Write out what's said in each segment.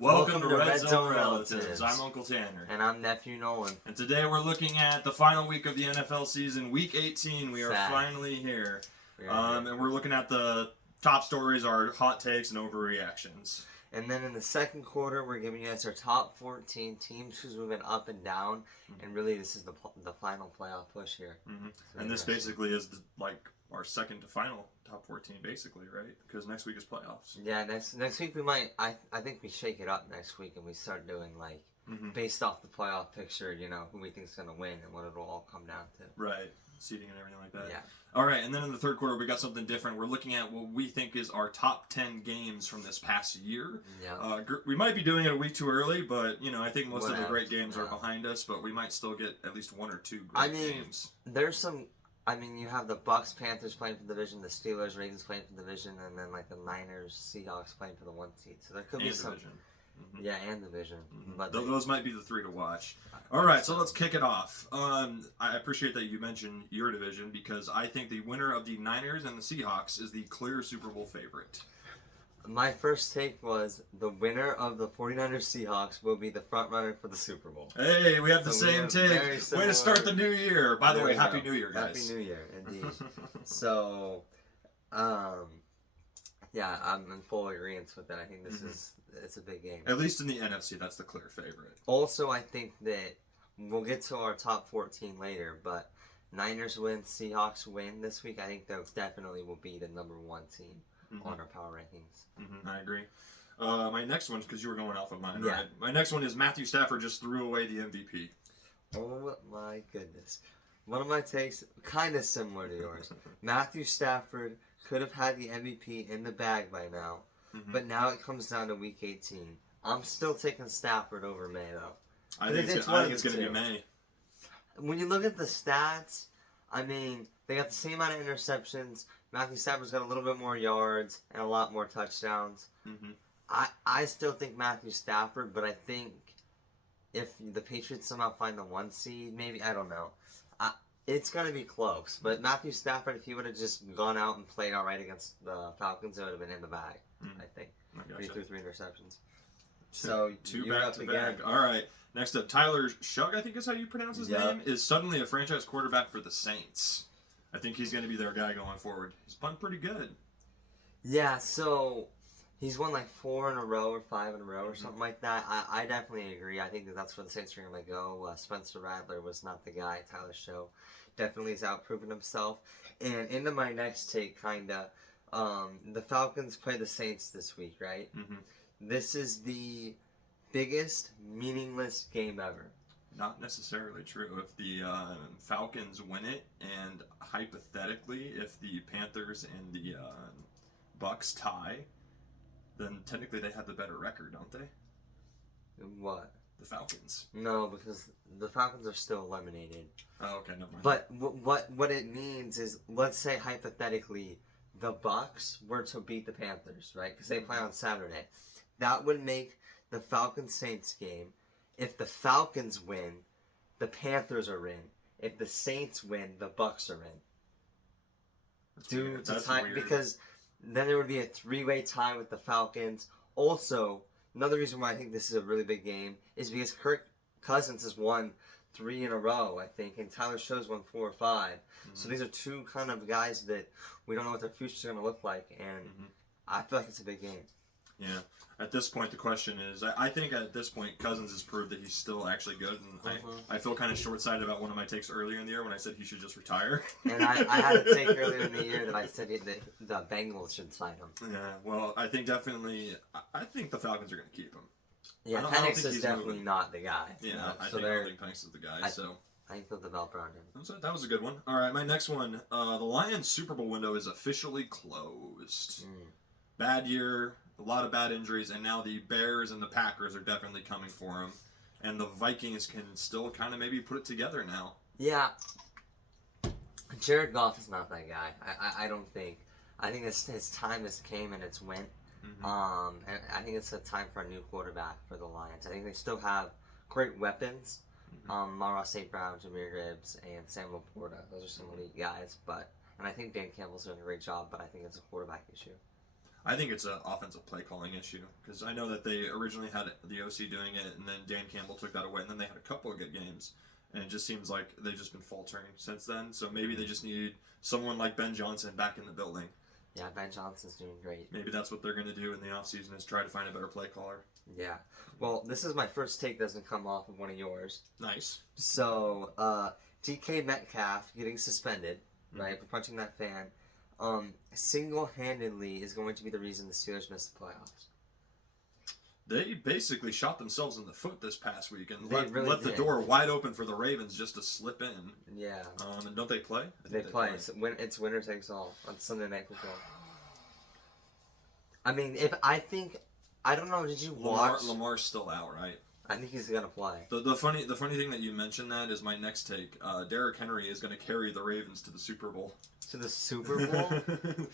Welcome to Red Zone Relatives. I'm Uncle Tanner. And I'm Nephew Nolan. And today we're looking at the final week of the NFL season, Week 18. We are finally here. And we're looking at the top stories, our hot takes and overreactions. And then in the second quarter, we're giving you guys our top 14 teams who's moving up and down. And really, this is the final playoff push here. And this basically is our second to final top 14, basically, right? Because next week is playoffs. Yeah, next week we might. I think we shake it up next week and we start doing based off the playoff picture, who we think's gonna win and what it'll all come down to. Right, seeding and everything like that. Yeah. All right, and then in the third quarter we got something different. We're looking at what we think is our top 10 games from this past year. Yeah. We might be doing it a week too early, but I think most of the great games are behind us. But we might still get at least one or two great games. There's some. You have the Bucks, Panthers playing for the division, the Steelers, Ravens playing for the division, and then the Niners, Seahawks playing for the 1 seed. So there could be some division. Yeah, and division. But those might be the three to watch. All right, so let's kick it off. I appreciate that you mentioned your division because I think the winner of the Niners and the Seahawks is the clear Super Bowl favorite. My first take was the winner of the 49ers Seahawks will be the front runner for the Super Bowl. Hey, we have the same take. Way to start the new year. By the way, Happy New Year, guys. Happy New Year, indeed. So, yeah, I'm in full agreement with that. I think it's a big game. At least in the NFC, that's the clear favorite. Also, I think that we'll get to our top 14 later, but Niners win, Seahawks win this week. I think those definitely will be the number 1 team on our power rankings. I agree. My next one, because you were going off of mine, right? My next one is Matthew Stafford just threw away the MVP. Oh my goodness. One of my takes, kind of similar to yours. Matthew Stafford could have had the MVP in the bag by now, but now it comes down to Week 18. I'm still taking Stafford over May, though. I think it's going to be May. When you look at the stats, they got the same amount of interceptions. Matthew Stafford's got a little bit more yards and a lot more touchdowns. I still think Matthew Stafford, but I think if the Patriots somehow find the 1 seed, maybe, I don't know. It's going to be close. But Matthew Stafford, if he would have just gone out and played all right against the Falcons, it would have been in the bag, I think. He threw 3 interceptions. So, two back to back. All right. Next up, Tyler Shugg, I think is how you pronounce his name, is suddenly a franchise quarterback for the Saints. I think he's going to be their guy going forward. He's playing pretty good. Yeah, so he's won 4 in a row or 5 in a row or something like that. I definitely agree. I think that's where the Saints are going to go. Spencer Rattler was not the guy. Tyler Shugg definitely has outproven himself. And into my next take, the Falcons play the Saints this week, right? This is the biggest meaningless game ever. Not necessarily true. If the Falcons win it, and hypothetically, if the Panthers and the Bucks tie, then technically they have the better record, don't they? What? The Falcons. No, because the Falcons are still eliminated. Oh, okay, never mind. But what it means is, let's say hypothetically, the Bucks were to beat the Panthers, right? Because they play on Saturday. That would make the Falcons-Saints game. If the Falcons win, the Panthers are in. If the Saints win, the Bucks are in. That's weird. Because then there would be a 3-way tie with the Falcons. Also, another reason why I think this is a really big game is because Kirk Cousins has won 3 in a row, I think, and Tyler Shows won 4 or 5. So these are 2 kind of guys that we don't know what their future's going to look like, and I feel like it's a big game. Yeah. At this point, the question is, I think at this point, Cousins has proved that he's still actually good, and I feel kind of short-sighted about one of my takes earlier in the year when I said he should just retire. And I had a take earlier in the year that I said that the Bengals should sign him. Yeah, well, I think the Falcons are going to keep him. Yeah, Penix is definitely not the guy. Yeah, I don't think Penix is the guy, so... I think they'll develop around him. That was a good one. All right, my next one. The Lions Super Bowl window is officially closed. Bad year, a lot of bad injuries, and now the Bears and the Packers are definitely coming for him. And the Vikings can still kind of maybe put it together now. Yeah. Jared Goff is not that guy. I don't think. I think his time has came and it's went. And I think it's a time for a new quarterback for the Lions. I think they still have great weapons. Mara St. Brown, Jameer Gibbs, and Samuel Porta. Those are some elite guys, and I think Dan Campbell's doing a great job, but I think it's a quarterback issue. I think it's an offensive play calling issue because I know that they originally had the OC doing it, and then Dan Campbell took that away, and then they had a couple of good games, and it just seems like they've just been faltering since then. So maybe they just need someone like Ben Johnson back in the building. Yeah, Ben Johnson's doing great. Maybe that's what they're going to do in the offseason is try to find a better play caller. Yeah. Well, this is my first take doesn't come off of one of yours. Nice. So, DK Metcalf getting suspended, right, for punching that fan, single-handedly is going to be the reason the Steelers missed the playoffs. They basically shot themselves in the foot this past week and They let really the did. door wide open for the Ravens just to slip in. Yeah. And don't they play? I They think play. It's winner takes all on Sunday Night Football. I mean, I don't know, did you watch? Lamar's still out, right? I think he's going to play. The funny thing that you mentioned that is my next take. Derrick Henry is going to carry the Ravens to the Super Bowl. To the Super Bowl?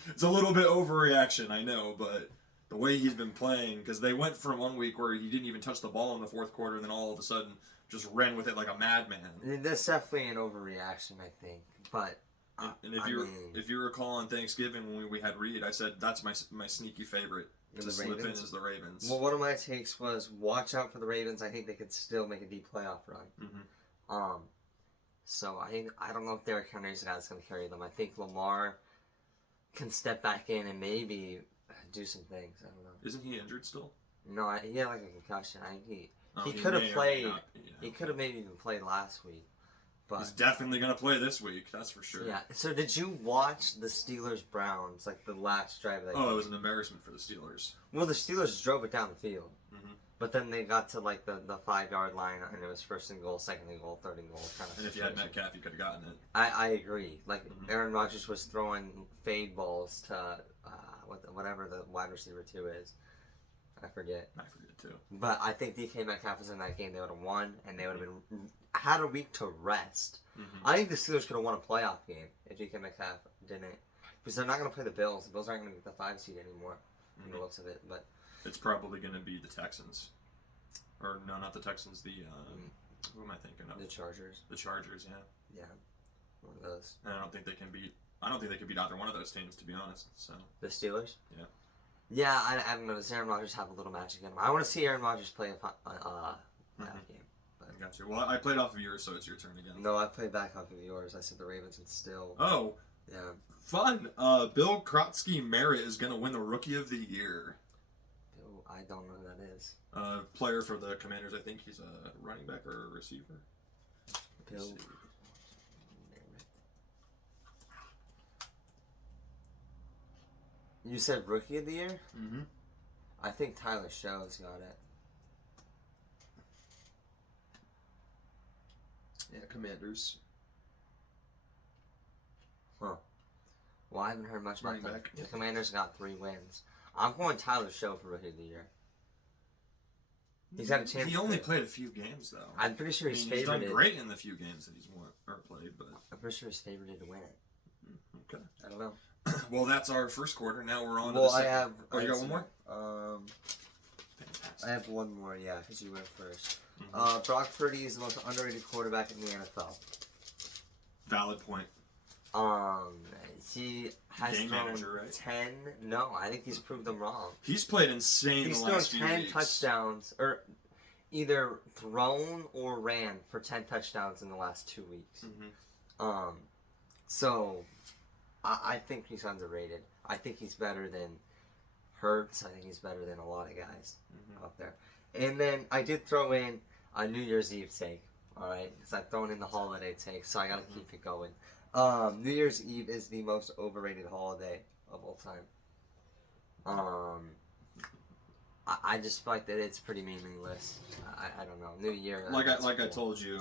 It's a little bit overreaction, I know, but the way he's been playing, because they went from 1 week where he didn't even touch the ball in the fourth quarter, and then all of a sudden just ran with it like a madman. That's definitely an overreaction, I think. But And if you recall on Thanksgiving when we had Reed, I said that's my sneaky favorite to slip in is the Ravens. Well, one of my takes was watch out for the Ravens. I think they could still make a deep playoff run. Mm-hmm. So I don't know if Derrick Henry's the guy that's going to carry them. I think Lamar can step back in and maybe do some things. I don't know. Isn't he injured still? No, he had like a concussion. I think he He could have may or may played. not be, He could have maybe even played last week. But he's definitely going to play this week, that's for sure. yeah. So did you watch the Steelers Browns like the last drive of that Oh, game? it was an embarrassment for the Steelers. Well, the Steelers drove it down the field. Mm-hmm. But then they got to like the 5-yard line, and it was first and goal, second and goal, third and goal kind of. And if you had Metcalf, you could have gotten it. I agree. Like Mhm. Aaron Rodgers was throwing fade balls to whatever the wide receiver 2 is. I forget. I forget too. But I think DK Metcalf was in that game. They would have won, and they would have been had a week to rest. Mm-hmm. I think the Steelers could have won a playoff game if DK Metcalf didn't, because they're not going to play the Bills. The Bills aren't going to get the 5 seed anymore. From the looks of it, but It's probably going to be the Texans. Or, no, not the Texans, who am I thinking of? the Chargers. The Chargers, yeah. Yeah, one of those. And I don't think they can beat either one of those teams, to be honest. So The Steelers? Yeah. Yeah, I don't know. Does Aaron Rodgers have a little magic in him? I want to see Aaron Rodgers play a playoff game. I got you. Well, I played off of yours, so it's your turn again. No, I played back off of yours. I said the Ravens would still. Oh, Yeah. fun. Bill Krotsky-Merritt is going to win the Rookie of the Year. Bill, I don't know who that is. Player for the Commanders. I think he's a running back or a receiver. Bill. Let's see. You said Rookie of the Year? Mm-hmm. I think Tyler Show's got it. Yeah, Commanders. Well, I haven't heard much about Running them. back. The Commanders got 3 wins. I'm going Tyler Show for Rookie of the Year. He's had a chance. He only played a few games, though. I'm pretty sure he's he's done favorited. great in the few games that he's won or played, but I'm pretty sure he's favorited to win it. okay. I don't know. Well, that's our first quarter. Now we're on. Well, to the second. Oh, you got one more? I have one more. Yeah, because you went first. Mhm. Brock Purdy is the most underrated quarterback in the NFL. Valid point. He has Game thrown manager, right? 10. No, I think he's proved them wrong. He's played insane He's the thrown last few 10 weeks. touchdowns, or either thrown or ran for 10 touchdowns in the last 2 weeks. Mm-hmm. So I think he's underrated. I think he's better than Hurts. I think he's better than a lot of guys out there. And then I did throw in a New Year's Eve take. All right, because I've thrown in the holiday take, so I got to keep it going. New Year's Eve is the most overrated holiday of all time. I just feel like that it's pretty meaningless. I don't know. New Year. I told you,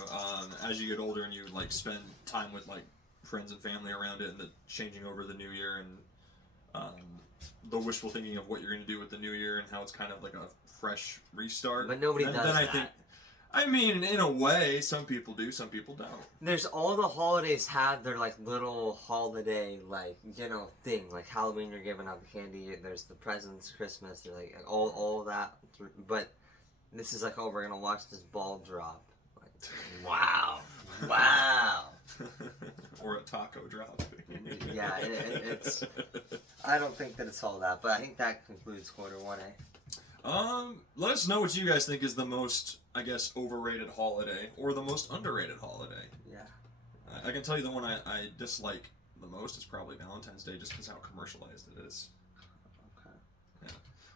as you get older and you like spend time with like friends and family around it, and the changing over the new year and the wishful thinking of what you're going to do with the new year and how it's kind of like a fresh restart. But nobody does that. I mean, in a way, some people do, some people don't. There's all the holidays have their like little holiday thing. Like Halloween, you're giving out the candy. There's the presents, Christmas. They're like all that. But this is like, oh, we're gonna watch this ball drop. Like, wow. for a taco drop. Yeah, it's. I don't think that it's all that, but I think that concludes quarter 1A. Let us know what you guys think is the most, I guess, overrated holiday or the most underrated holiday. Yeah. I can tell you the one I dislike the most is probably Valentine's Day, just because how commercialized it is. Okay. Yeah.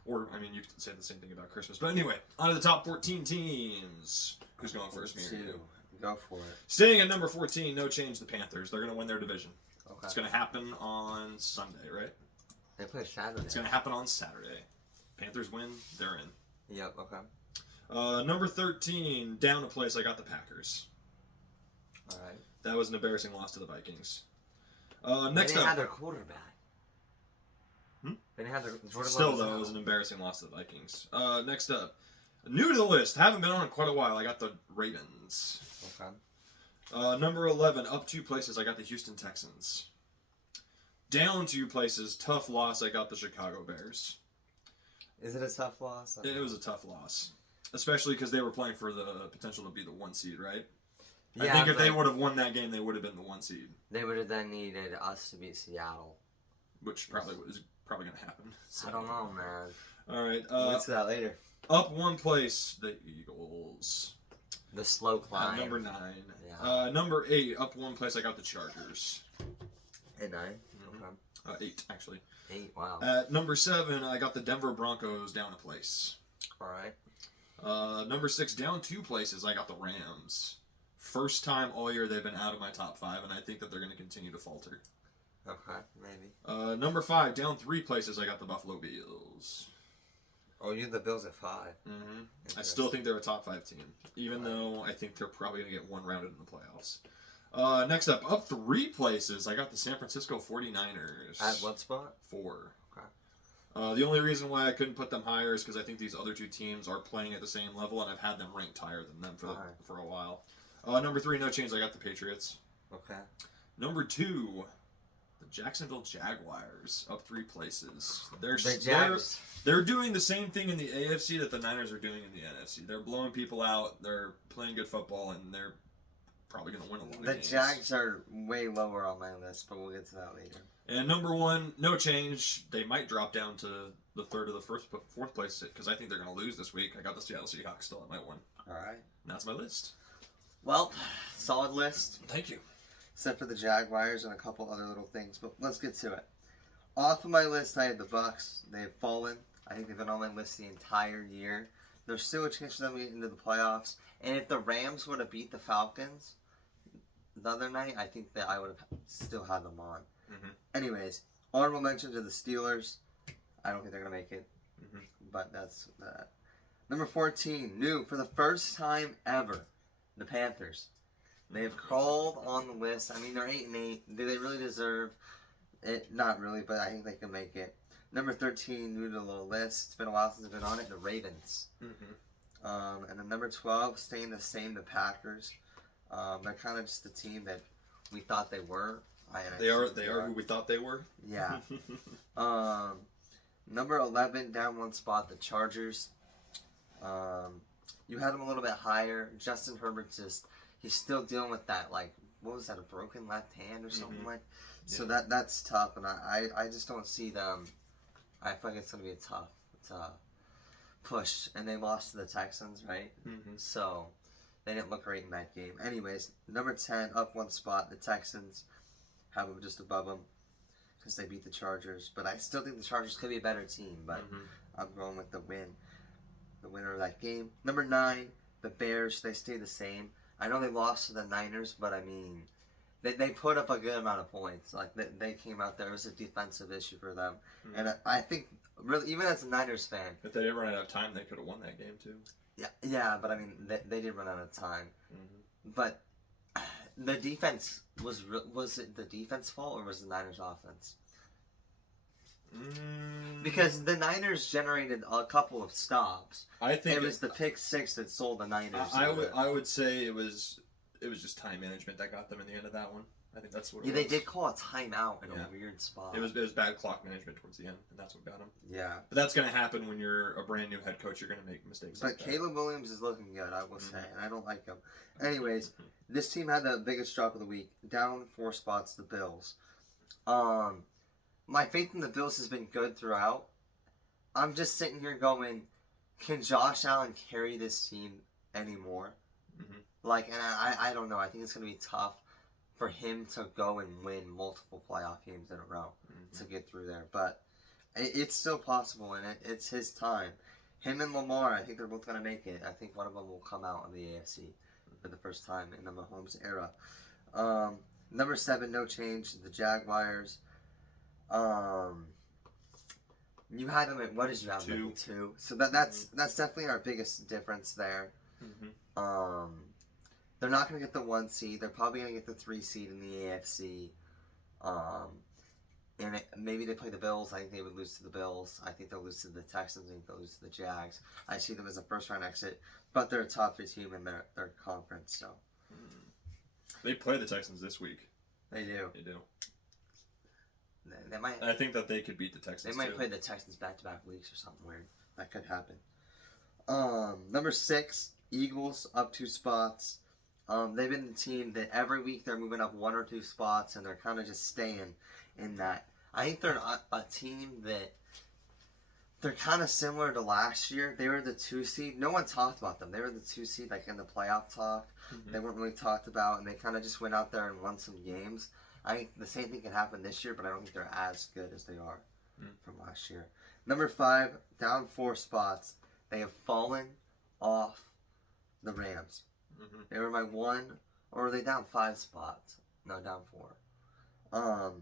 Or, I mean, you could say the same thing about Christmas. But anyway, on to the top 14 teams. Who's going first, me or you? Go for it. Staying at number 14, no change, the Panthers. They're going to win their division. Okay. It's going to happen on Sunday, right? They play Saturday. It's going to happen on Saturday. Panthers win, they're in. Yep, okay. Number 13, down a place, I got the Packers. All right. That was an embarrassing loss to the Vikings. Next they didn't up. have their quarterback. Hmm? They didn't have their Jordan Still, Love though, it out. was an embarrassing loss to the Vikings. Next up. New to the list. Haven't been on in quite a while. I got the Ravens. Okay. Number 11, up 2 places, I got the Houston Texans. Down 2 places, tough loss, I got the Chicago Bears. Is it a tough loss? It was a tough loss. Especially because they were playing for the potential to be the 1 seed, right? Yeah, I think if they would have won that game, they would have been the 1 seed. They would have then needed us to beat Seattle. Which probably is probably going to happen. So. I don't know, man. All right. We'll get to that later. Up 1 place, the Eagles. The slow climb. Number 9. Yeah. Number 8, up 1 place, I got the Chargers. At 9? Mm-hmm. Okay. 8, actually. 8, wow. At number 7, I got the Denver Broncos down a place. Alright. Number 6, down 2 places, I got the Rams. First time all year they've been out of my top 5, and I think that they're going to continue to falter. Okay, maybe. Number 5, down 3 places, I got the Buffalo Bills. Oh, you had the Bills at 5. Mm-hmm. I still think they're a top 5 team, even though I think they're probably going to get 1 rounded in the playoffs. Next up 3 places, I got the San Francisco 49ers. At what spot? 4. Okay. The only reason why I couldn't put them higher is because I think these other 2 teams are playing at the same level, and I've had them ranked higher than them for a while. Number 3, no change, I got the Patriots. Okay. Number 2, the Jacksonville Jaguars, up 3 places. They're doing the same thing in the AFC that the Niners are doing in the NFC. They're blowing people out, they're playing good football, and they're probably going to win a lot of games. The Jags are way lower on my list, but we'll get to that later. And number 1, no change. They might drop down to the 3rd or the 4th place because I think they're going to lose this week. I got the Seattle Seahawks still at my 1. All right. And that's my list. Well, solid list. Thank you. Except for the Jaguars and a couple other little things, but let's get to it. Off of my list, I had the Bucks. They have fallen. I think they've been on my list the entire year. There's still a chance for them to get into the playoffs. And if the Rams would have beat the Falcons the other night, I think that I would have still had them on. Mm-hmm. Anyways, honorable mention to the Steelers. I don't think they're going to make it, but that's that. Number 14, new for the first time ever, the Panthers. They have crawled on the list. I mean, they're 8-8. Do they really deserve it? Not really, but I think they can make it. Number 13, new to the little list. It's been a while since I've been on it. The Ravens. And then number 12, staying the same, the Packers. They're kind of just the team that we thought they were. They are who we thought they were. Yeah. Number 11, down 1 spot, the Chargers. You had them a little bit higher. Justin Herbert he's still dealing with that, like, what was that, a broken left hand or something like? So that's tough, and I just don't see them. I feel like it's gonna be a tough push, and they lost to the Texans, right? So they didn't look great in that game. Anyways, number 10, up 1 spot, the Texans have them just above them because they beat the Chargers. But I still think the Chargers could be a better team, but I'm going with the winner of that game. Number 9, the Bears, they stay the same. I know they lost to the Niners, but I mean, they put up a good amount of points. Like, they came out there. It was a defensive issue for them. And I think, really, even as a Niners fan... If they didn't run out of time, they could have won that game, too. Yeah, but I mean, they did run out of time. But the defense, was it the defense fault, or was the Niners offense? Because the Niners generated a couple of stops. I think it was the pick 6 that sold the Niners. I would say it was just time management that got them in the end of that one. I think that's what Yeah, it they was. did call a timeout in Yeah. a weird spot. It was bad clock management towards the end, and that's what got him. Yeah. But that's going to happen when you're a brand new head coach. You're going to make mistakes But like that. Caleb Williams is looking good, I will say, and I don't like him. Anyways, this team had the biggest drop of the week, down 4 spots, the Bills. My faith in the Bills has been good throughout. I'm just sitting here going, can Josh Allen carry this team anymore? Like, and I don't know. I think it's going to be tough for him to go and win multiple playoff games in a row to get through there. But it's still possible, and it's his time. Him and Lamar, I think they're both going to make it. I think one of them will come out of the AFC for the first time in the Mahomes era. Number 7, no change. The Jaguars. You had them at, what did you have them at? 2. So that's definitely our biggest difference there. They're not going to get the 1 seed. They're probably going to get the 3 seed in the AFC. And maybe they play the Bills. I think they would lose to the Bills. I think they'll lose to the Texans. I think they'll lose to the Jags. I see them as a first-round exit. But they're a top 3 team in their conference. So They play the Texans this week. They do. They do. They might. I think that they could beat the Texans. They might play the Texans back-to-back weeks or something weird. That could happen. Number 6, Eagles, up 2 spots. They've been the team that every week they're moving up 1 or 2 spots, and they're kind of just staying in that. I think they're a team that they're kind of similar to last year. They were the 2 seed. No one talked about them. They were the 2 seed, like in the playoff talk. They weren't really talked about, and they kind of just went out there and won some games. I think the same thing can happen this year, but I don't think they're as good as they are from last year. Number 5, down 4 spots. They have fallen off the Rams. They were my 1, or were they down 5 spots? No, down 4.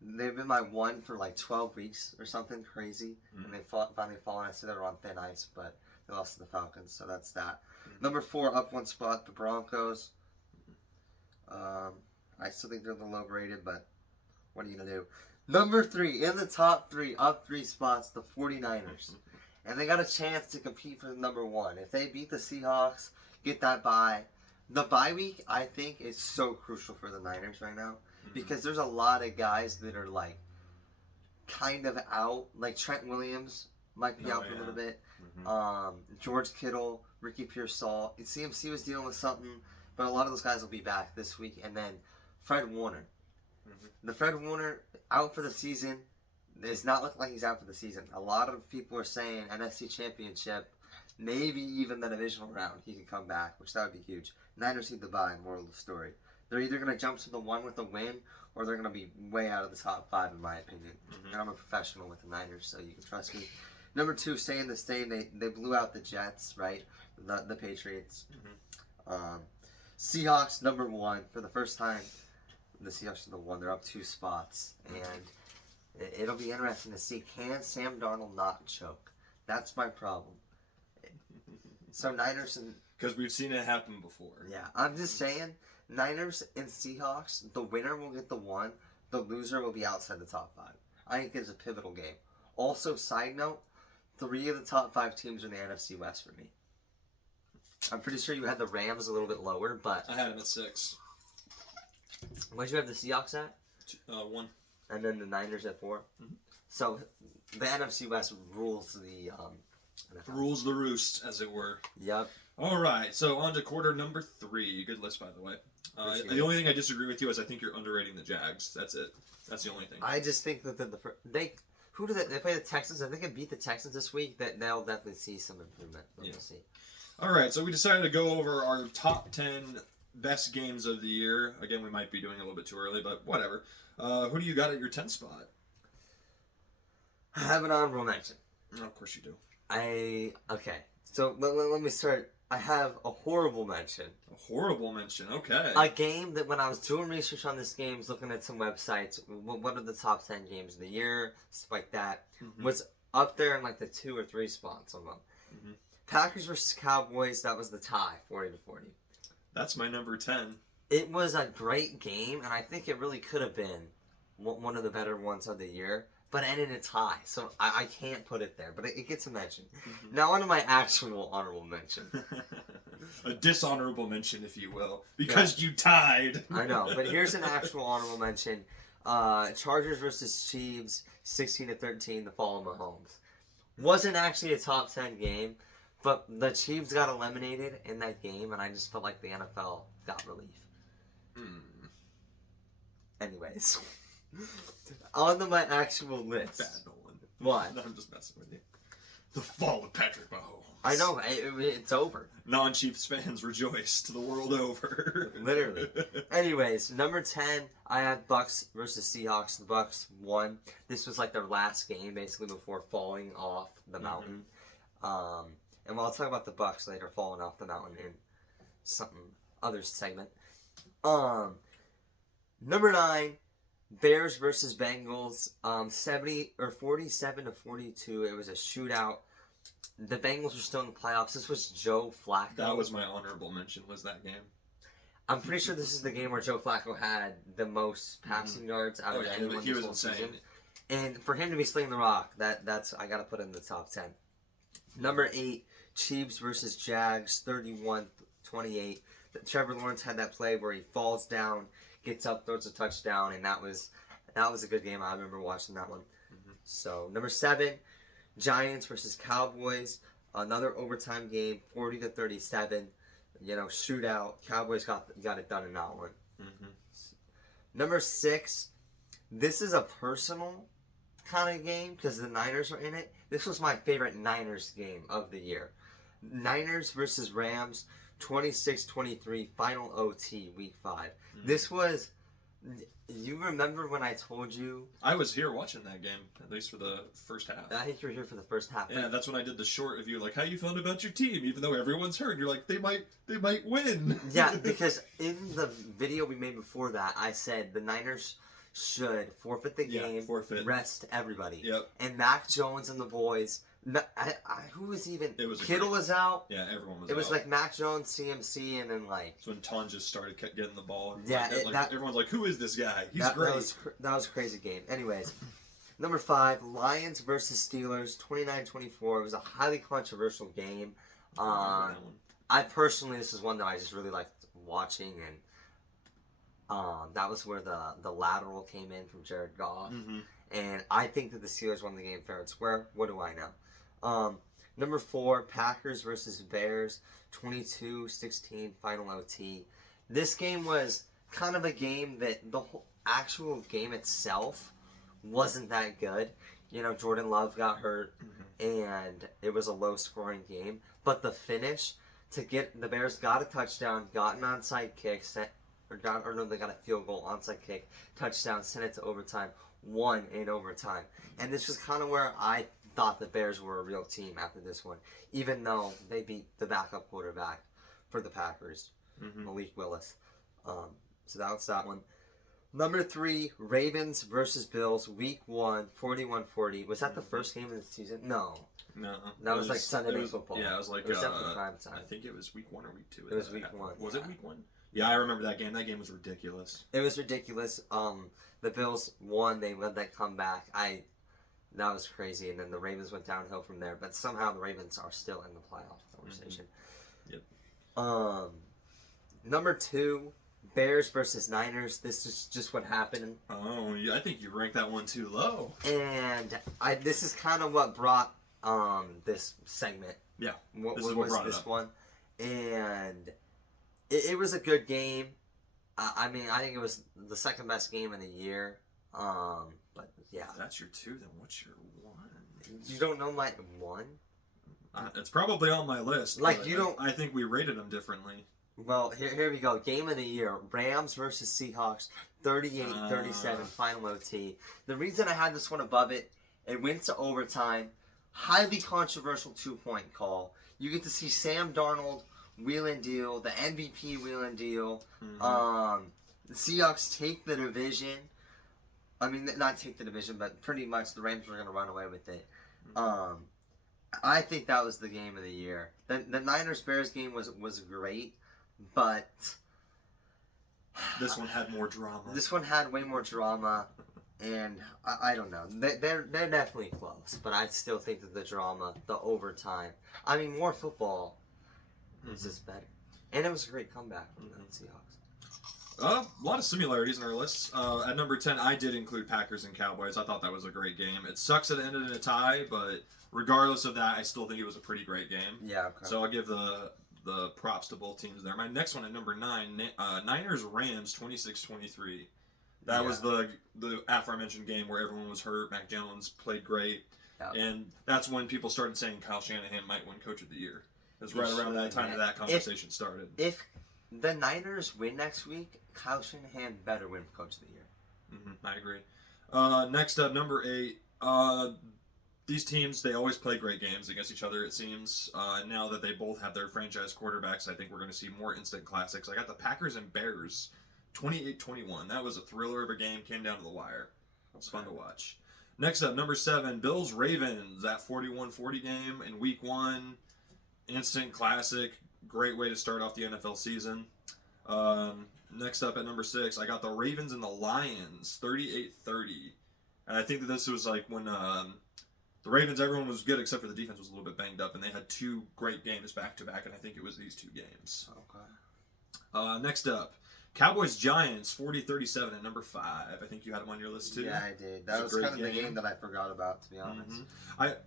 They've been my 1 for like 12 weeks or something crazy, and they finally fallen. I said they were on thin ice, but they lost to the Falcons, so that's that. Number 4, up 1 spot, the Broncos. I still think they're a little overrated, but what are you going to do? Number 3, in the top 3, up 3 spots, the 49ers. And they got a chance to compete for the number 1. If they beat the Seahawks, get that bye. The bye week, I think, is so crucial for the Niners right now. Because there's a lot of guys that are, like, kind of out. Like, Trent Williams might be out for a little bit. George Kittle, Ricky Pearsall. CMC was dealing with something. But a lot of those guys will be back this week. And then Fred Warner. The Fred Warner out for the season. Does not look like he's out for the season. A lot of people are saying NFC Championship, maybe even the divisional round, he could come back, which that would be huge. Niners need the bye, moral of the story. They're either going to jump to the 1 with a win, or they're going to be way out of the top 5, in my opinion. And I'm a professional with the Niners, so you can trust me. Number 2, staying the same. They blew out the Jets, right? The Patriots. Seahawks, number 1. For the first time, the Seahawks are the 1. They're up 2 spots. And it'll be interesting to see, can Sam Darnold not choke? That's my problem. So Niners and... Because we've seen it happen before. Yeah, I'm just saying, Niners and Seahawks, the winner will get the 1. The loser will be outside the top 5. I think it's a pivotal game. Also, side note, 3 of the top 5 teams are in the NFC West for me. I'm pretty sure you had the Rams a little bit lower, but... I had them at 6. Where'd you have the Seahawks at? 1. And then the Niners at 4. So the NFC West rules the NFL. Rules the roost, as it were. Yep. All right, so on to quarter number 3. Good list, by the way. The only thing I disagree with you is I think you're underrating the Jags. That's it. That's the only thing. I just think that they play the Texans. If they can beat the Texans this week, that they'll definitely see some improvement. We'll see. All right, so we decided to go over our top 10 best games of the year. Again, we might be doing a little bit too early, but whatever. Who do you got at your 10th spot? I have an honorable mention. Oh, of course you do. Okay. So let me start. I have a horrible mention. A horrible mention. Okay. A game that when I was doing research on this game, looking at some websites, what are the top 10 games of the year, stuff like that, was up there in like the 2 or 3 spots on them. Packers versus Cowboys, that was the tie, 40-40. That's my number 10. It was a great game, and I think it really could have been one of the better ones of the year. but ended a tie, so I can't put it there. But it gets a mention. Mhm. Now on to my actual honorable mention. A dishonorable mention, if you will, because you tied. I know, but here's an actual honorable mention. Chargers versus Chiefs, 16-13, the fall of Mahomes. Wasn't actually a top 10 game, but the Chiefs got eliminated in that game, and I just felt like the NFL got relief. Anyways, on to my actual list. Bad Nolan. What? No, I'm just messing with you. The fall of Patrick Mahomes. I know, it's over. Non-Chiefs fans rejoice to the world over. Literally. Anyways, number 10, I have Bucks versus Seahawks. The Bucks won. This was like their last game, basically, before falling off the mountain. And I'll talk about the Bucks later, falling off the mountain in something other segment. Number 9, Bears versus Bengals. 47-42. It was a shootout. The Bengals were still in the playoffs. This was Joe Flacco. That was my honorable mention, was that game. I'm pretty sure this is the game where Joe Flacco had the most passing yards out of anyone he this was whole insane. season. And for him to be slinging the rock, that's I gotta put in the top 10. Number 8, Chiefs versus Jags, 31-28. Trevor Lawrence had that play where he falls down, gets up, throws a touchdown, and that was a good game. I remember watching that one. So number 7, Giants versus Cowboys, another overtime game, 40-37. Shootout. Cowboys got it done in that one. Number 6, this is a personal kind of game because the Niners are in it. This was my favorite Niners game of the year. Niners versus Rams, 26-23, final OT, week 5. This was... You remember when I told you... I was here watching that game, at least for the first half. I think you were here for the first half. Yeah, that's when I did the short review, like, how you feeling about your team, even though everyone's hurt. You're like, they might win. Yeah, because in the video we made before that, I said the Niners should forfeit the game, rest everybody. Yep. And Mac Jones and the boys... who was even... It was Kittle was out. Yeah, everyone was out. It was like Mac Jones, CMC, and then like... That's when Ton just started getting the ball. Yeah, everyone's like, who is this guy? He's great. That was a crazy game. Anyways, number 5, Lions versus Steelers, 29-24. It was a highly controversial game. I personally, this is one that I just really liked watching, and that was where the lateral came in from Jared Goff. And I think that the Steelers won the game fair and square. What do I know? Number 4, Packers versus Bears, 22-16, final OT. This game was kind of a game that the whole actual game itself wasn't that good. Jordan Love got hurt, and it was a low-scoring game. But the finish, the Bears got a touchdown, got an onside kick, they got a field goal, onside kick, touchdown, sent it to overtime, won in overtime. And this was kind of where I thought the Bears were a real team after this one, even though they beat the backup quarterback for the Packers, Malik Willis. So that was that one. Number 3, Ravens versus Bills, week 1, 41-40. Was that the first game of the season? No. That was like Sunday Night Football. Yeah, it was like it was definitely prime time. I think it was week 1 or week 2. It was week 1. Was it week 1? Yeah, I remember that game. That game was ridiculous. It was ridiculous. The Bills won. They led that comeback. That was crazy. And then the Ravens went downhill from there. But somehow the Ravens are still in the playoff conversation. Yep. Number 2, Bears versus Niners. This is just what happened. Oh, yeah, I think you ranked that one too low. And this is kind of what brought this segment. Yeah. This is what brought this one. And it was a good game. I think it was the second best game of the year. But yeah. If that's your 2, then what's your 1? You don't know my 1? It's probably on my list. Like you don't. I think we rated them differently. Well, here we go. Game of the year: Rams versus Seahawks, 38-37, final OT. The reason I had this one above it, it went to overtime. Highly controversial 2-point call. You get to see Sam Darnold wheel and deal, the MVP wheel and deal. The Seahawks take the division. I mean, not take the division, but pretty much the Rams were going to run away with it. I think that was the game of the year. The Niners-Bears game was great, but this one had more drama. This one had way more drama. And I don't know. They're definitely close, but I still think that the drama, the overtime, I mean, more football is just better. And it was a great comeback from the Seahawks. A lot of similarities in our lists. At number 10, I did include Packers and Cowboys. I thought that was a great game. It sucks that it ended in a tie, but regardless of that, I still think it was a pretty great game. Yeah, okay. So I'll give the props to both teams there. My next one at number 9, Niners-Rams 26-23. That was the aforementioned game where everyone was hurt. Mac Jones played great. Yep. And that's when people started saying Kyle Shanahan might win Coach of the Year. It was right around that time that conversation started. If the Niners win next week, Kyle Shanahan better win Coach of the Year. I agree. Next up, number 8. These teams, they always play great games against each other, it seems. Now that they both have their franchise quarterbacks, I think we're going to see more instant classics. I got the Packers and Bears, 28-21. That was a thriller of a game, came down to the wire. It was fun to watch. Next up, number 7, Bills-Ravens, that 41-40 game in Week 1. Instant classic, great way to start off the NFL season. Next up at number 6, I got the Ravens and the Lions, 38-30. And I think that this was like when the Ravens, everyone was good except for the defense was a little bit banged up, and they had 2 great games back-to-back, and I think it was these 2 games. Okay. Next up, Cowboys-Giants, 40-37 at number 5. I think you had them on your list too. Yeah, I did. That was kind of the game that I forgot about, to be honest.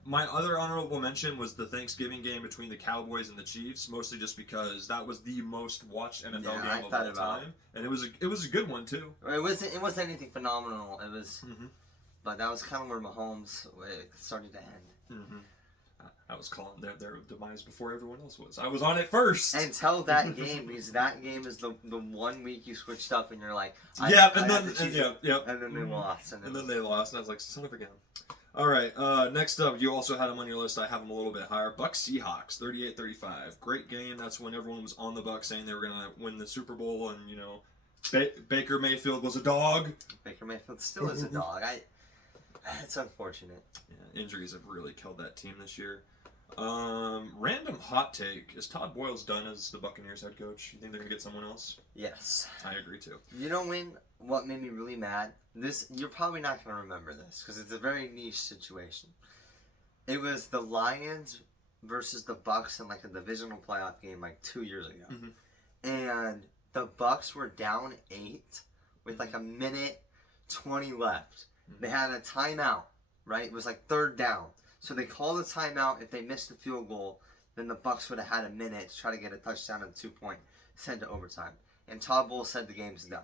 My other honorable mention was the Thanksgiving game between the Cowboys and the Chiefs, mostly just because that was the most watched NFL game of all time, and it was a good one too. It wasn't anything phenomenal. It was, but that was kind of where Mahomes started to end. I was calling their demise before everyone else was. I was on it first. Until that game, because that game is the 1 week you switched up and you're like, and then they lost. And then they lost, and I was like, son of a gun. All right, next up, you also had them on your list. I have them a little bit higher. Bucs-Seahawks, 38-35. Great game. That's when everyone was on the Bucs saying they were going to win the Super Bowl, and, you know, Baker Mayfield was a dog. Baker Mayfield still is a dog. It's unfortunate. Yeah, injuries have really killed that team this year. Random hot take. Is Todd Boyles done as the Buccaneers head coach? You think they're going to get someone else? Yes. I agree, too. You know what made me really mad? You're probably not going to remember this, because it's a very niche situation. It was the Lions versus the Bucs in, like, a divisional playoff game, like, 2 years ago. And the Bucs were down 8 with, like, 1:20 left. They had a timeout, right? It was like 3rd down. So they called a timeout. If they missed the field goal, then the Bucs would have had a minute to try to get a touchdown and 2-point, send to overtime. And Todd Bowles said the game's done.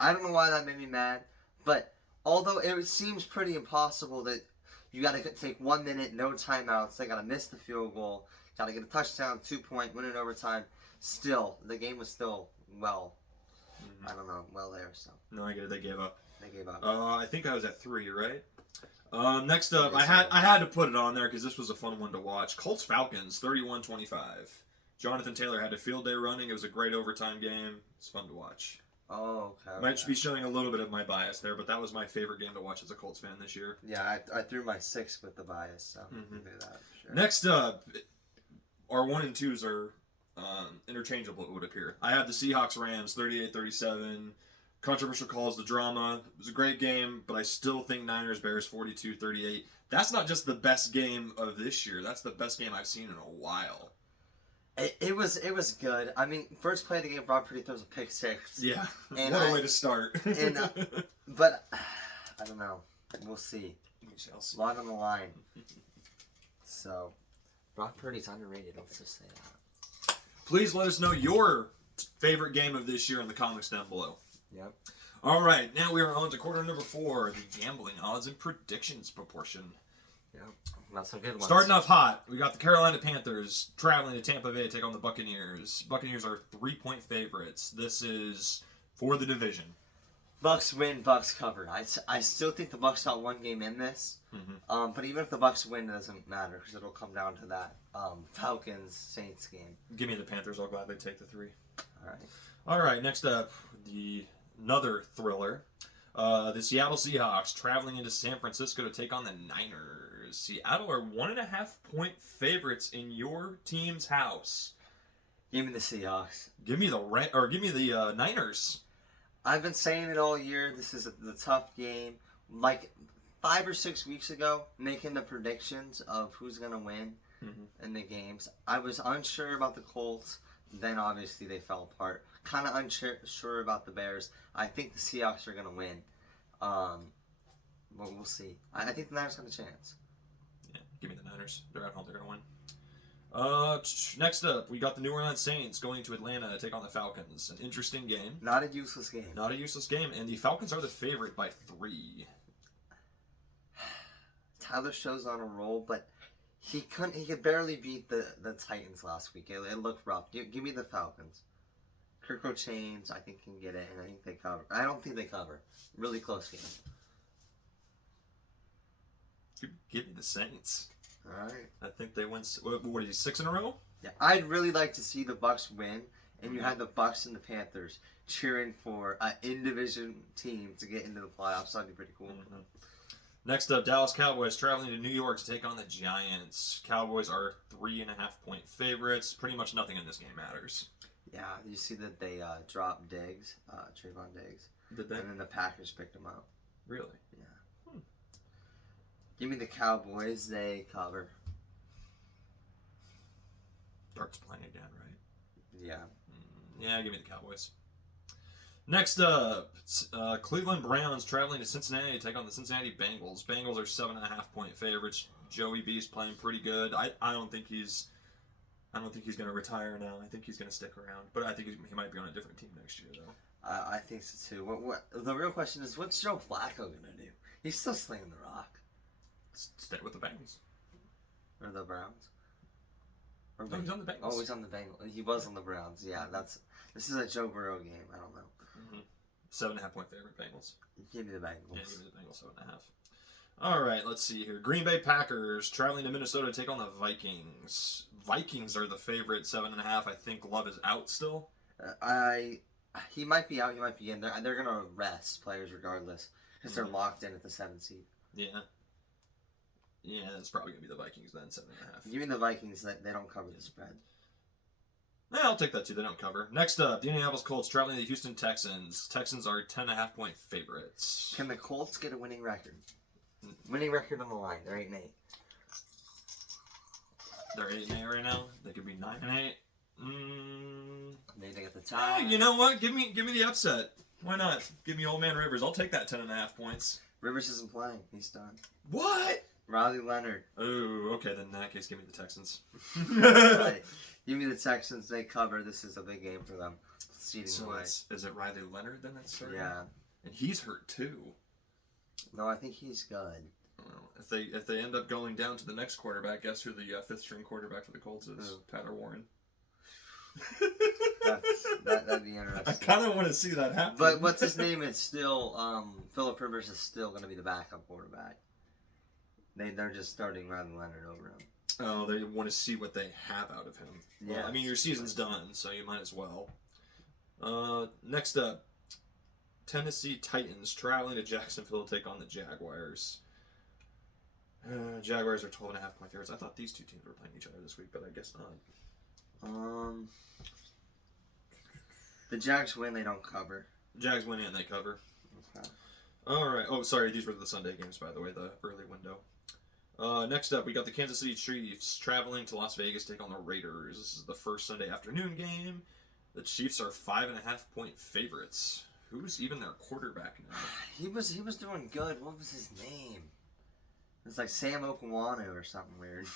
I don't know why that made me mad, but although it seems pretty impossible that you got to take 1 minute, no timeouts, they got to miss the field goal, got to get a touchdown, 2-point, win in overtime. Still, the game was still well there. So no, I get it. They gave up. They gave up. I think I was at 3, right? Next up, I had to put it on there because this was a fun one to watch. Colts-Falcons, 31-25. Jonathan Taylor had a field day running. It was a great overtime game. It's fun to watch. Oh, okay. Might be showing a little bit of my bias there, but that was my favorite game to watch as a Colts fan this year. Yeah, I threw my 6 with the bias, so I can do that. Sure. Next up, our 1 and 2s are interchangeable, it would appear. I have the Seahawks-Rams, 38-37. Controversial calls, the drama. It was a great game, but I still think Niners-Bears 42-38. That's not just the best game of this year. That's the best game I've seen in a while. It was good. I mean, first play of the game, Brock Purdy throws a pick 6. Yeah, and what a way to start. But I don't know. We'll see. We shall see. A lot on the line. So, Brock Purdy's underrated. Let's just say that. Please let us know your favorite game of this year in the comments down below. Yep. All right, now we are on to quarter number 4, the gambling odds and predictions proportion. Yep, that's some good ones. Starting off hot, we got the Carolina Panthers traveling to Tampa Bay to take on the Buccaneers. Buccaneers are 3-point favorites. This is for the division. Bucks win, Bucks cover. I still think the Bucks got 1 game in this. But even if the Bucks win, it doesn't matter because it'll come down to that Falcons-Saints game. Give me the Panthers. I'll gladly take the 3. All right, next up, another thriller. The Seattle Seahawks traveling into San Francisco to take on the Niners. Seattle are 1.5-point favorites in your team's house. Give me the Seahawks. Give me the Niners. I've been saying it all year. This is the tough game. like 5 or 6 weeks ago, making the predictions of who's gonna win in the games. I was unsure about the Colts. Then obviously they fell apart. Kind of unsure about the Bears. I think the Seahawks are gonna win. But we'll see. I think the Niners have a chance. Yeah, give me the Niners. They're at home. They're gonna win. Next up, we got the New Orleans Saints going to Atlanta to take on the Falcons. An interesting game. Not a useless game. Not a useless game, and the Falcons are the favorite by 3. Tyler Show's on a roll, but he could barely beat the Titans last week. It looked rough. Give me the Falcons. Kirk Chains, I think, can get it, and I think they cover. I don't think they cover. Really close game. Give me the Saints. All right. I think they win. What are you, 6 in a row? Yeah, I'd really like to see the Bucks win, and you have the Bucks and the Panthers cheering for an in-division team to get into the playoffs. That'd be pretty cool. Mm-hmm. Next up, Dallas Cowboys traveling to New York to take on the Giants. Cowboys are 3.5-point favorites. Pretty much nothing in this game matters. Yeah, you see that they dropped Diggs, Trayvon Diggs. Did they? And then the Packers picked him up. Really? Yeah. Give me the Cowboys. They cover. Dark's playing again, right? Yeah. Yeah, give me the Cowboys. Next up, Cleveland Browns traveling to Cincinnati to take on the Cincinnati Bengals. Bengals are 7.5-point favorites. Joey B's playing pretty good. I don't think he's going to retire now. I think he's going to stick around. But I think he might be on a different team next year, though. I think so too. What the real question is, what's Joe Flacco gonna do? He's still slinging the rock. Stay with the Bengals. Or the Browns. Or No, he's on the Bengals. Oh, he's on the Bengals. He was on the Browns. Yeah, this is a Joe Burrow game. I don't know. 7.5-point favorite Bengals. Give me the Bengals. Yeah, give me the Bengals 7.5. All right, let's see here. Green Bay Packers traveling to Minnesota to take on the Vikings. Vikings are the favorite, 7.5. I think Love is out still. He might be out. He might be in. They're gonna rest players regardless because they're locked in at the 7th seed. Yeah. Yeah, that's probably gonna be the Vikings then, 7.5. Give me the Vikings. They don't cover the spread. Yeah, I'll take that too. They don't cover. Next up, the Indianapolis Colts traveling to the Houston Texans. Texans are 10.5-point favorites. Can the Colts get a winning record? Winning record on the line. They're 8-8. They're 8-8 right now. They could be 9-8. Maybe they get the tie. You know what? Give me the upset. Why not? Give me Old Man Rivers. I'll take that 10.5 points. Rivers isn't playing. He's done. What? Riley Leonard. Oh, okay. Then in that case, give me the Texans. Right. Give me the Texans. They cover. This is a big game for them. So is it Riley Leonard then that's starting? Yeah. And he's hurt too. No, I think he's good. Well, if they end up going down to the next quarterback, guess who the 5th string quarterback for the Colts is? Who? Tyler Warren. That'd be interesting. I kind of want to see that happen. But what's his name? It's still Phillip Rivers is still going to be the backup quarterback. They're just starting Riley Leonard over him. Oh, they want to see what they have out of him. Yeah. Well, I mean, your season's done, so you might as well. Next up, Tennessee Titans traveling to Jacksonville to take on the Jaguars. Jaguars are 12.5-point favorites. I thought these two teams were playing each other this week, but I guess not. The Jags win. They don't cover. Jags win and they cover. Okay. All right. Oh, sorry. These were the Sunday games, by the way, the early window. Next up, we got the Kansas City Chiefs traveling to Las Vegas to take on the Raiders. This is the first Sunday afternoon game. The Chiefs are 5.5-point favorites. Who's even their quarterback now? He was doing good. What was his name? It's like Sam Okuwanu or something weird.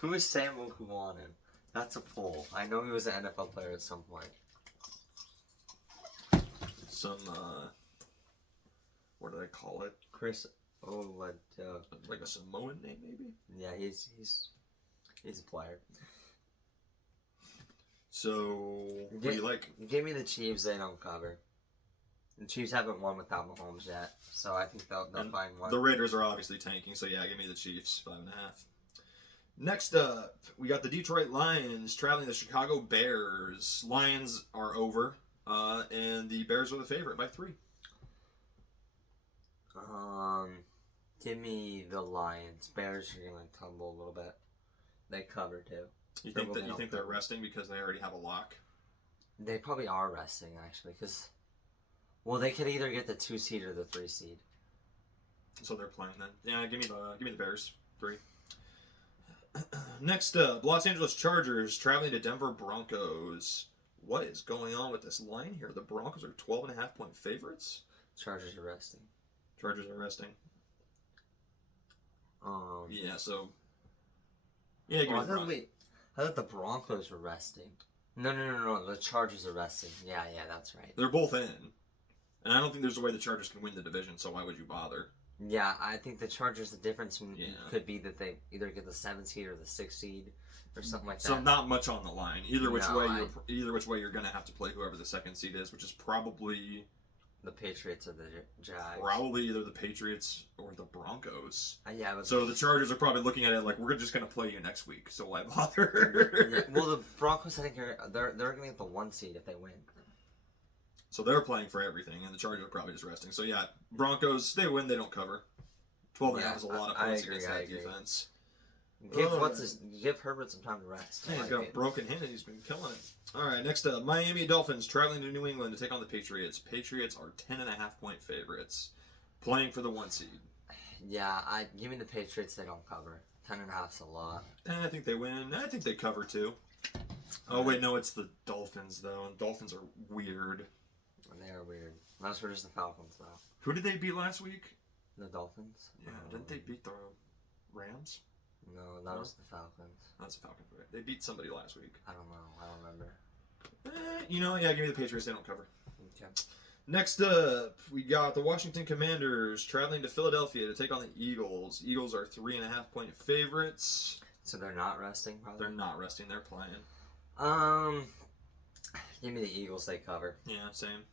Who is Sam Okuwanu? That's a poll. I know he was an NFL player at some point. Some, what do they call it? Chris. Oh, what? Like a Samoan name, maybe? Yeah, he's a player. So, what do you like? Give me the Chiefs. They don't cover. The Chiefs haven't won without Mahomes yet, so I think they'll find one. The Raiders are obviously tanking, so yeah, give me the Chiefs, 5.5. Next up, we got the Detroit Lions traveling to the Chicago Bears. Lions are over, and the Bears are the favorite by 3. Give me the Lions. Bears are gonna tumble a little bit. They cover too. You think they're resting because they already have a lock? They probably are resting actually, because they could either get the 2 seed or the 3 seed. So they're playing then. Yeah, give me the Bears 3. Next up, Los Angeles Chargers traveling to Denver Broncos. What is going on with this line here? The Broncos are 12.5-point favorites. Chargers are resting. Chargers are resting. Yeah. So. Yeah. Give me the Broncos. I thought the Broncos were resting. No. The Chargers are resting. Yeah, that's right. They're both in, and I don't think there's a way the Chargers can win the division. So why would you bother? Yeah, I think the Chargers, the difference could be that they either get the 7th seed or the 6th seed or something like that. So not much on the line. Either which way you're going to have to play whoever the 2nd seed is, which is probably the Patriots or the Jags. Probably either the Patriots or the Broncos. Yeah. But so the Chargers are probably looking at it like, we're just going to play you next week, so why bother? Yeah. Well, the Broncos, I think they're going to get the 1 seed if they win. So they're playing for everything, and the Chargers are probably just resting. So yeah, Broncos, they win, they don't cover. 12.5 is a lot of points against that defense. Give Herbert some time to rest. Yeah, he's got a broken hand and he's been killing it. All right, next up, Miami Dolphins traveling to New England to take on the Patriots. Patriots are 10.5-point favorites, playing for the 1 seed. Yeah, give me the Patriots. They don't cover. 10.5's a lot. I think they win. I think they cover too. Oh wait, no, it's the Dolphins though, and Dolphins are weird. They are weird. Unless we're just the Falcons though. Who did they beat last week? The Dolphins. Yeah, didn't they beat the Rams? No, that was the Falcons. That's the Falcons, right? They beat somebody last week. I don't know. I don't remember. Yeah, give me the Patriots. They don't cover. Okay. Next up, we got the Washington Commanders traveling to Philadelphia to take on the Eagles. Eagles are 3.5-point favorites. So they're not resting, probably? They're not resting. They're playing. Give me the Eagles. They cover. Yeah, same.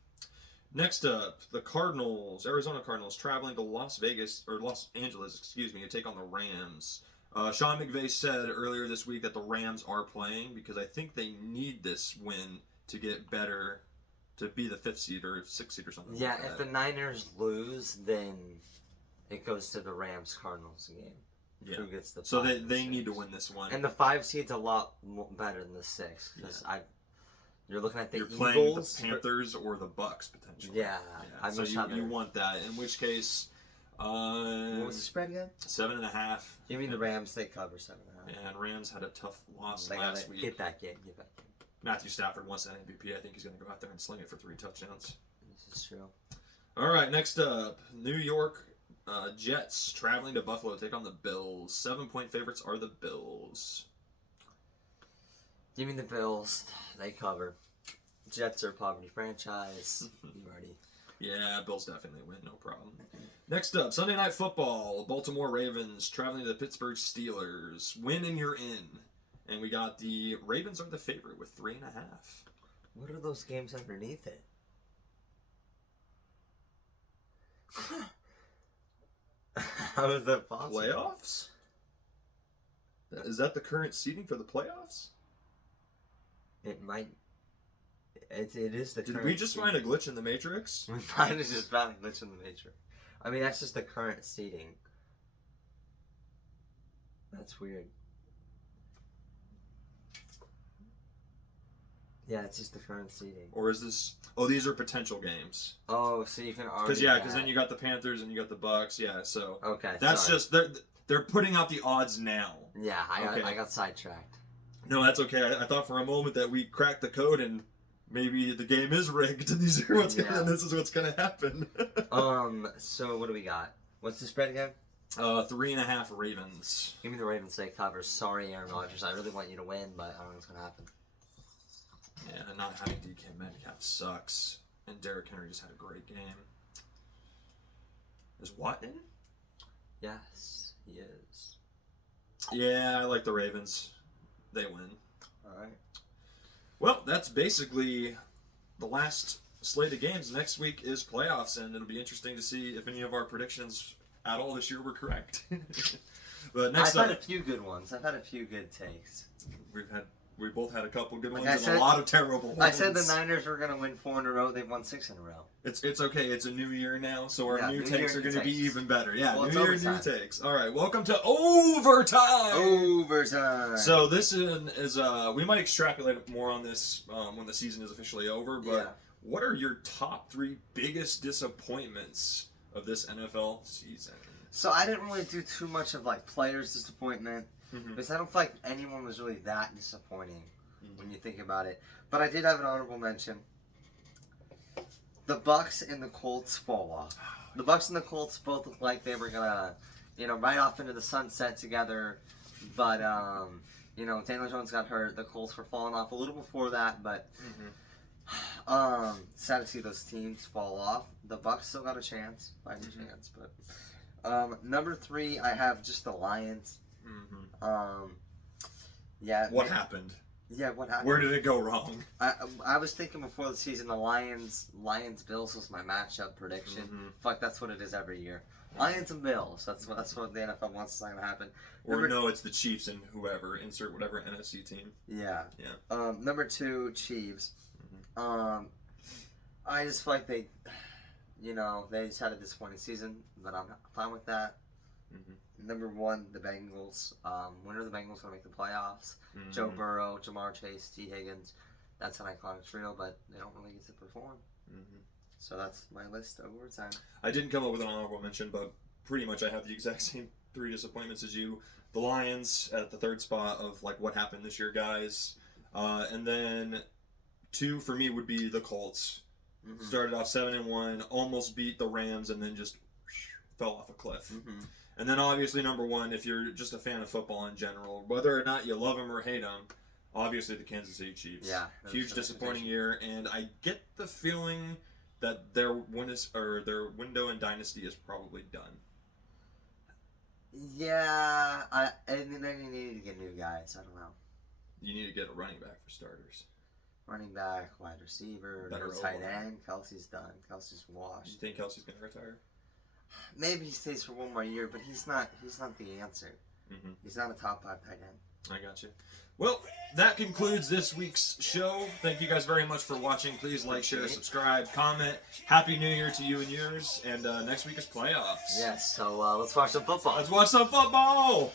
Next up, the Cardinals, Arizona Cardinals, traveling to Los Angeles, to take on the Rams. Sean McVay said earlier this week that the Rams are playing because I think they need this win to get better, to be the 5th seed or 6th seed or something like that. Yeah, if the Niners lose, then it goes to the Rams-Cardinals game. Yeah. Who gets the so they need to win this one. And the 5 seed's a lot better than the 6 because you're looking at the Eagles. You're playing the Panthers or the Bucks potentially. Yeah. So you want that. In which case, what was the spread again? 7.5. Give me the Rams. They cover 7.5. Yeah, and Rams had a tough loss last week. Get that game. Matthew Stafford wants that MVP. I think he's going to go out there and sling it for 3 touchdowns. This is true. All right, next up, New York Jets traveling to Buffalo to take on the Bills. 7-point favorites are the Bills. Give me the Bills. They cover. Jets are a poverty franchise. Yeah, Bills definitely win, no problem. Next up, Sunday Night Football. Baltimore Ravens traveling to the Pittsburgh Steelers. Win and you're in. And we got the Ravens are the favorite with 3.5. What are those games underneath it? How is that possible? Playoffs? Is that the current seeding for the playoffs? It might. It is the. Did we just find a glitch in the Matrix? We might have just found a glitch in the Matrix. I mean, that's just the current seeding. That's weird. Yeah, it's just the current seeding. Or is this? Oh, these are potential games. Oh, so you can argue. Because then you got the Panthers and you got the Bucks. Yeah, so. Okay. That's just they're putting out the odds now. Yeah, I got sidetracked. No, that's okay. I thought for a moment that we cracked the code and maybe the game is rigged and this is what's gonna happen. So what do we got? What's the spread again? 3.5 Ravens. Give me the Ravens. They cover. Sorry, Aaron Rodgers. I really want you to win, but I don't know what's gonna happen. Yeah, not having DK Metcalf sucks, and Derrick Henry just had a great game. Is Watt in? Yes, he is. Yeah, I like the Ravens. They win. All right. Well, that's basically the last slate of games. Next week is playoffs, and it'll be interesting to see if any of our predictions at all this year were correct. But next I've had a few good ones. I've had a few good takes. We both had a couple good ones and a lot of terrible ones. I said the Niners were going to win 4 in a row. They've won 6 in a row. It's okay. It's a new year now, so our new takes are going to be takes. even better. Yeah, well, new year, new takes. All right, welcome to Overtime! Overtime! So this is we might extrapolate more on this when the season is officially over, but what are your top 3 biggest disappointments of this NFL season? So I didn't really do too much of like players' disappointment because I don't feel like anyone was really that disappointing when you think about it. But I did have an honorable mention. The Bucks and the Colts fall off. The Bucks and the Colts both looked like they were gonna, ride off into the sunset together. But Daniel Jones got hurt. The Colts were falling off a little before that, but sad to see those teams fall off. The Bucks still got a chance, fighting chance, but number 3, I have just the Lions. What happened? Yeah, what happened? Where did it go wrong? I was thinking before the season, the Lions Bills was my matchup prediction. Fuck, that's what it is every year. Lions and Bills. That's what the NFL wants to happen. Or no, it's the Chiefs and whoever. Insert whatever NFC team. Yeah. Number 2, Chiefs. I just feel like they just had a disappointing season, but I'm fine with that. Number 1, the Bengals. When are the Bengals going to make the playoffs? Joe Burrow, Jamar Chase, T. Higgins. That's an iconic trio, but they don't really get to perform. So that's my list of overtime. I didn't come up with an honorable mention, but pretty much I have the exact same 3 disappointments as you. The Lions at the 3rd spot of like what happened this year, guys. And then 2 for me would be the Colts. Started off 7-1, almost beat the Rams, and then just fell off a cliff. And then obviously number 1, if you're just a fan of football in general, whether or not you love them or hate them, obviously the Kansas City Chiefs. Yeah, huge disappointing year, and I get the feeling that their window in dynasty is probably done. Yeah, and then you need to get new guys. I don't know. You need to get a running back for starters. Running back, wide receiver, Better tight end. Kelsey's done. Kelsey's washed. You think Kelsey's gonna retire? Maybe he stays for one more year, but he's not the answer. He's not a top 5 tight end. I got you. Well, that concludes this week's show. Thank you guys very much for watching. Please like, share, subscribe, comment. Happy New Year to you and yours. And next week is playoffs. Yes, so let's watch some football. Let's watch some football!